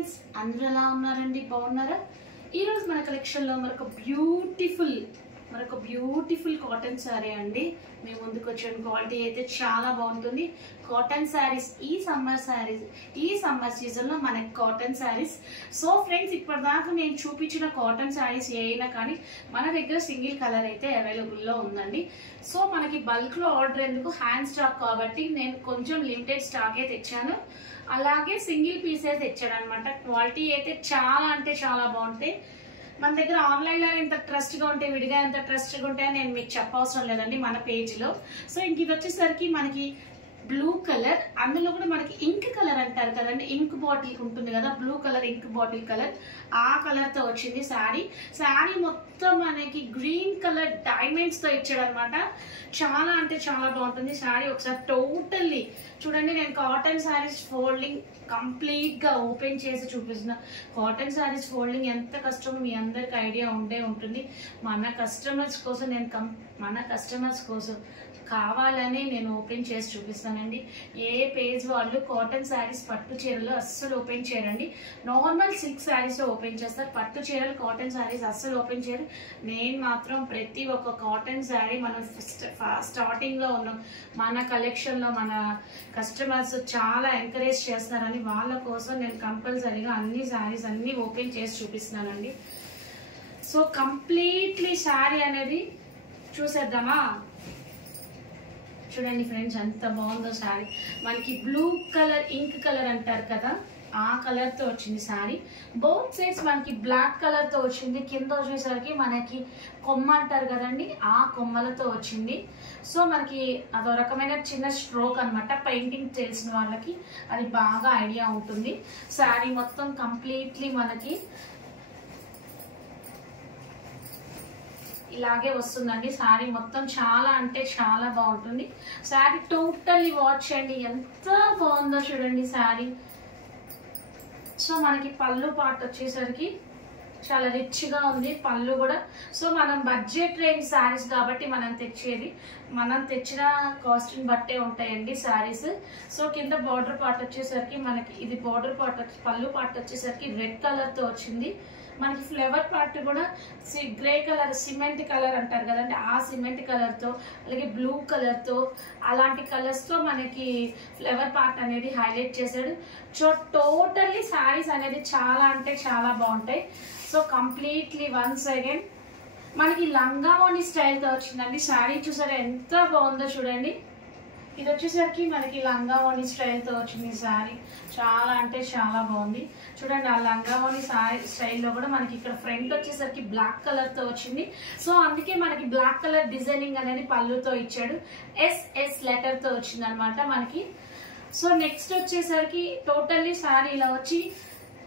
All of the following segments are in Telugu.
ఫ్రెండ్స్, అందరూ ఎలా ఉన్నారండి? బాగున్నారా? ఈ రోజు మన కలెక్షన్ లో మరొక బ్యూటిఫుల్ కాటన్ శారీ అండి మేము ముందుకు వచ్చాను. క్వాలిటీ అయితే చాలా బాగుంటుంది. కాటన్ శారీస్ ఈ సమ్మర్ సీజన్ లో మనకి కాటన్ శారీస్. సో ఫ్రెండ్స్, ఇప్పటిదాకా నేను చూపించిన కాటన్ శారీస్ ఏమైనా కానీ మన దగ్గర సింగిల్ కలర్ అయితే అవైలబుల్ లో ఉందండి. సో మనకి బల్క్ లో ఆర్డర్ ఎందుకు, హ్యాండ్ స్టాక్ కాబట్టి నేను కొంచెం లిమిటెడ్ స్టాకే తెచ్చాను. అలాగే సింగిల్ పీసే తెచ్చాను అనమాట. క్వాలిటీ అయితే చాలా అంటే చాలా బాగుంటాయి. మన దగ్గర ఆన్లైన్ లో ఎంత ట్రస్ట్ గా ఉంటాయి, విడిగా ఎంత ట్రస్ట్ గా ఉంటాయని నేను మీకు చెప్పవసరం లేదండి మన పేజ్ లో. సో ఇంక ఇది వచ్చేసరికి మనకి బ్లూ కలర్, అందులో కూడా మనకి ఇంక్ కలర్ అంటారు కదండి, ఇంక్ బాటిల్ ఉంటుంది కదా, blue colour ink bottle colour, ఆ కలర్ తో వచ్చింది శారీ మొత్తం మనకి గ్రీన్ కలర్ డైమండ్స్ తో ఇచ్చాడు అనమాట. చాలా అంటే చాలా బాగుంటుంది శారీ. ఒకసారి టోటల్లీ చూడండి. నేను కాటన్ శారీస్ ఫోల్డింగ్ కంప్లీట్ గా ఓపెన్ చేసి చూపిస్తున్నా. కాటన్ శారీస్ ఫోల్డింగ్ ఎంత కష్టమో మీ అందరికి ఐడియా ఉంటుంది. మన కస్టమర్స్ కోసం కావాలని నేను ఓపెన్ చేసి చూపిస్తానండి. ఏ పేజ్ వాళ్ళు కాటన్ శారీస్ పట్టు చీరలు అస్సలు ఓపెన్ చేయరండి. నార్మల్ సిల్క్ శారీస్ ఓపెన్ చేస్తారు, పట్టు చీరలు కాటన్ శారీస్ అస్సలు ఓపెన్ చేయరు. నేను మాత్రం ప్రతి ఒక్క కాటన్ శారీ మనం స్టార్టింగ్ లో ఉన్నాం. మన కలెక్షన్ లో మన కస్టమర్స్ చాలా ఎంకరేజ్ చేస్తారని వాళ్ళ కోసం నేను కంపల్సరీగా అన్ని శారీస్ అన్ని ఓపెన్ చేసి చూపిస్తున్నానండి. సో కంప్లీట్లీ శారీ అనేది చూసేద్దామా? చూడండి ఫ్రెండ్స్, ఎంత బాగుందో శారీ. మనకి బ్లూ కలర్ ఇంక్ కలర్ అంటారు కదా, ఆ కలర్ తో వచ్చింది శారీ. బోత్ సైడ్స్ మనకి బ్లాక్ కలర్ తో వచ్చింది. కింద వచ్చేసరికి మనకి కొమ్మ అంటారు కదండి, ఆ కొమ్మలతో వచ్చింది. సో మనకి అదో రకమైన చిన్న స్ట్రోక్ అనమాట. పెయింటింగ్ తెలిసిన వాళ్ళకి అది బాగా ఐడియా ఉంటుంది. శారీ మొత్తం కంప్లీట్లీ మనకి ఇలాగే వస్తుందండి. శారీ మొత్తం చాలా అంటే చాలా బాగుంటుంది. శారీ టోటల్లీ వాచ్ చేయండి, ఎంత బాగుందో చూడండి శారీ. సో మనకి పళ్ళు పార్ట్ వచ్చేసరికి చాలా రిచ్ గా ఉంది పళ్ళు కూడా. సో మనం బడ్జెట్ రేంజ్ శారీస్ కాబట్టి మనం తెచ్చిన కాస్ట్ ని బట్టే ఉంటాయండి శారీస్. సో కింద బార్డర్ పార్ట్ వచ్చేసరికి మనకి ఇది బార్డర్ పార్ట్, పళ్ళు పార్ట్ వచ్చేసరికి రెడ్ కలర్ తో వచ్చింది. మనకి ఫ్లవర్ పార్ట్ కూడా గ్రే కలర్, సిమెంట్ కలర్ అంటారు కదండి, ఆ సిమెంట్ కలర్ తో, అలాగే బ్లూ కలర్ తో, అలాంటి కలర్స్ తో మనకి ఫ్లవర్ పార్ట్ అనేది హైలైట్ చేశాడు. సో టోటల్లీ శారీస్ అనేది చాలా అంటే చాలా బాగుంటాయి. సో కంప్లీట్లీ వన్స్ అగైన్ మనకి లంగావోణి స్టైల్ తో వచ్చిందండి శారీ. చూసారా ఎంత బాగుందో చూడండి. ఇది వచ్చేసరికి మనకి లంగావోణి స్టైల్ తో వచ్చింది శారీ. చాలా అంటే చాలా బాగుంది చూడండి. ఆ లంగావోణి స్టైల్లో కూడా మనకి ఇక్కడ ఫ్రంట్ వచ్చేసరికి బ్లాక్ కలర్ తో వచ్చింది. సో అందుకే మనకి బ్లాక్ కలర్ డిజైనింగ్ అనేది పళ్ళుతో ఇచ్చాడు. ఎస్ఎస్ లెటర్ తో వచ్చింది అనమాట మనకి. సో నెక్స్ట్ వచ్చేసరికి టోటల్లీ శారీ ఇలా వచ్చి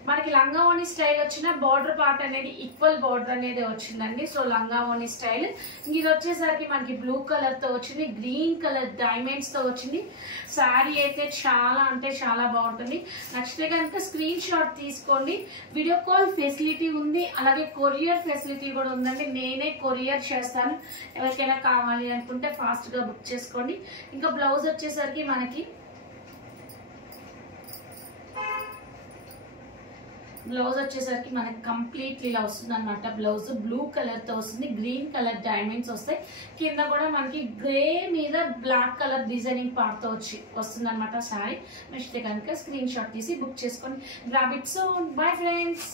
మనకి లంగావోణి స్టైల్ వచ్చిన బార్డర్ పార్ట్ అనేది ఈక్వల్ బార్డర్ అనేది వచ్చిందండి. సో లంగావోణి స్టైల్. ఇది వచ్చేసరికి మనకి బ్లూ కలర్ తో వచ్చింది, గ్రీన్ కలర్ డైమండ్స్ తో వచ్చింది. శారీ అయితే చాలా అంటే చాలా బాగుంటుంది. నచ్చితే కనుక స్క్రీన్ షాట్ తీసుకోండి. వీడియో కాల్ ఫెసిలిటీ ఉంది, అలాగే కొరియర్ ఫెసిలిటీ కూడా ఉందండి. నేనే కొరియర్ చేస్తాను. ఎవరికైనా కావాలి అనుకుంటే ఫాస్ట్ గా బుక్ చేసుకోండి. ఇంకా బ్లౌజ్ వచ్చేసరికి మనకి కంప్లీట్లీ ఇలా వస్తుంది అనమాట. బ్లౌజ్ బ్లూ కలర్ తో వస్తుంది, గ్రీన్ కలర్ డైమండ్స్ వస్తాయి. కింద కూడా మనకి గ్రే మీద బ్లాక్ కలర్ డిజైనింగ్ పార్ట్ తో వస్తుంది అనమాట శారీ. నచ్చితే కనుక స్క్రీన్ షాట్ తీసి బుక్ చేసుకోండి. Grab it soon. Bye friends.